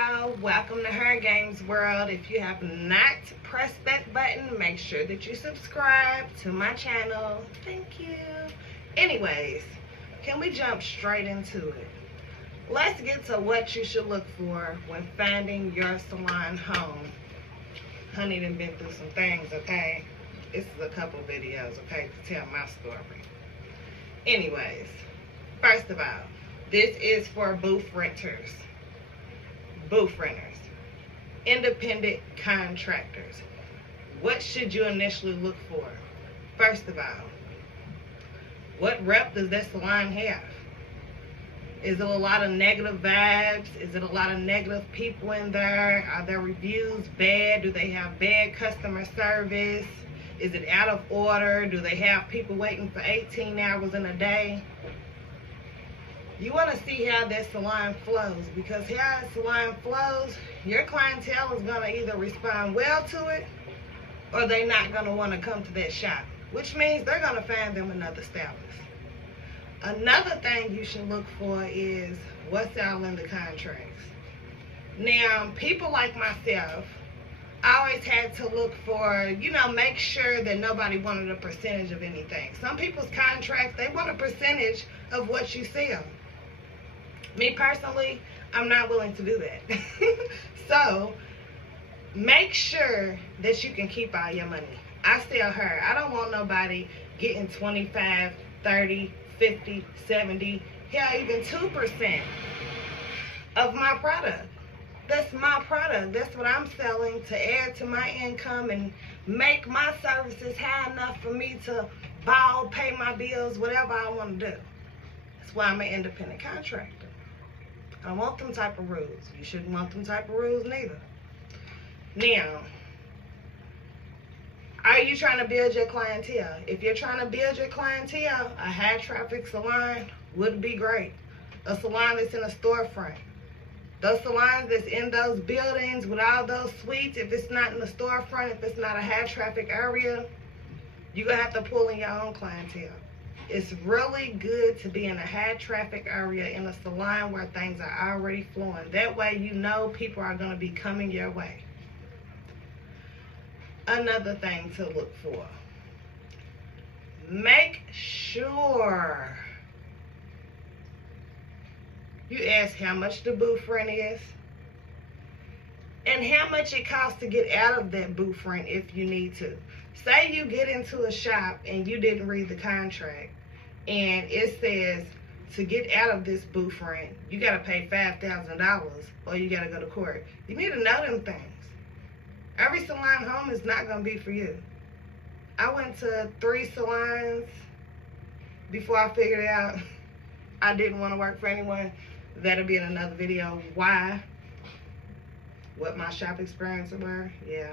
y'all, welcome to Her Games World. If you have not pressed that button, make sure that you subscribe to my channel. Thank you. Anyways, can we jump straight into it? Let's get to what you should look for when finding your salon home. Honey done been through some things, okay? This is a couple videos, okay, to tell my story. Anyways, first of all, this is for booth renters. Booth renters, independent contractors. What should you initially look for? First of all, what rep does that salon have? Is it a lot of negative vibes? Is it a lot of negative people in there? Are their reviews bad? Do they have bad customer service? Is it out of order? Do they have people waiting for 18 hours in a day? You want to see how that salon flows, because how that salon flows, your clientele is going to either respond well to it or they're not going to want to come to that shop, which means they're going to find them another stylist. Another thing you should look for is what's all in the contracts. Now, people like myself, I always had to look for, make sure that nobody wanted a percentage of anything. Some people's contracts, they want a percentage of what you sell. Me personally, I'm not willing to do that. So, make sure that you can keep all your money. I tell her, I don't want nobody getting 25, 30, 50, 70, hell, even 2% of my product. That's my product. That's what I'm selling to add to my income and make my services high enough for me to ball, pay my bills, whatever I want to do. That's why I'm an independent contractor. I don't want them type of rules. You shouldn't want them type of rules neither. Now, are you trying to build your clientele? If you're trying to build your clientele, a high traffic salon would be great. A salon that's in a storefront. Those salons that's in those buildings with all those suites, if it's not in the storefront, if it's not a high traffic area, you're going to have to pull in your own clientele. It's really good to be in a high traffic area in a salon where things are already flowing. That way you know people are going to be coming your way. Another thing to look for. Make sure you ask how much the booth rent is and how much it costs to get out of that booth rent if you need to. Say you get into a shop and you didn't read the contract and it says to get out of this booth rent, you got to pay $5,000 or you got to go to court. You need to know them things. Every salon home is not going to be for you. I went to 3 salons before I figured out I didn't want to work for anyone. That'll be in another video. Why? What my shop experiences were? Yeah.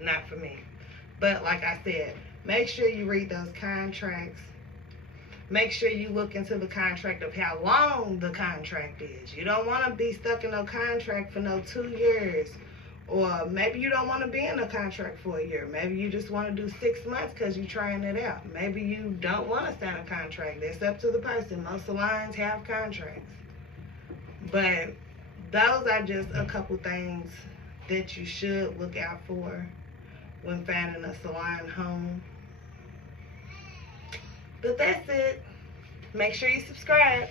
Not for me. But like I said, make sure you read those contracts. Make sure you look into the contract of how long the contract is. You don't want to be stuck in no contract for no 2 years. Or maybe you don't want to be in a contract for a year. Maybe you just want to do 6 months because you're trying it out. Maybe you don't want to sign a contract. That's up to the person. Most salons have contracts. But those are just a couple things that you should look out for when finding a salon home. But that's it. Make sure you subscribe.